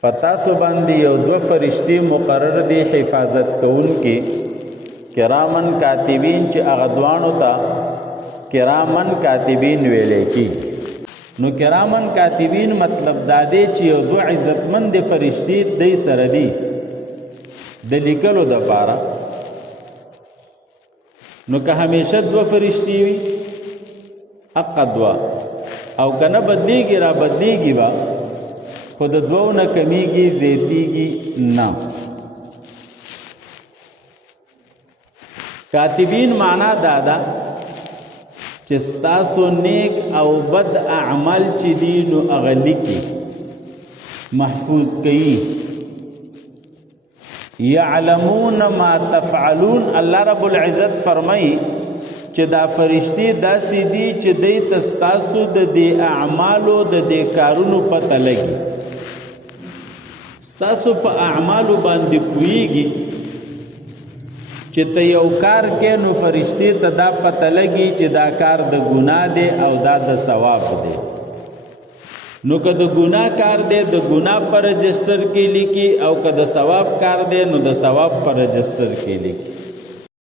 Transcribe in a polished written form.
پتا سو باندې یو دو فرشتي مقرر دي حفاظت کوونکي کرامن کاتبین چې هغه دوانو ته کرامن کاتبین ویلې کی. نو کرامن کاتبین مطلب دا دی چې یو دو عزتمند فرشتي دای سره دي د لیکلو د پاره. نو که همیشه دو فرشتي وي حق دوا او کنه بدلیږي را بدلیږي با خود دوو نه کمیږي زیاتیږي نه. کاتبین معنا دادا چې ستاسو نیک او بد اعمال چې دي نو هغه لیکي محفوظ کوي. یعلمون ما تفعلون. الله رب العزت فرمایي چې دا فرشتي داسې دي چې دوی ته ستاسو د دې اعمالو د دې کارونو پته لګي. ستاسو په اعمالو باندې پوهیږي چې ته یو کار کې نو فرشتي ته دا پته لګي چې دا کار د ګناه دی او دا د ثواب دی. نو که د ګناه کار دی د ګناه پر رجسٹر کې لیکي او که د ثواب کار دی نو د ثواب پر رجسٹر کې لیکي.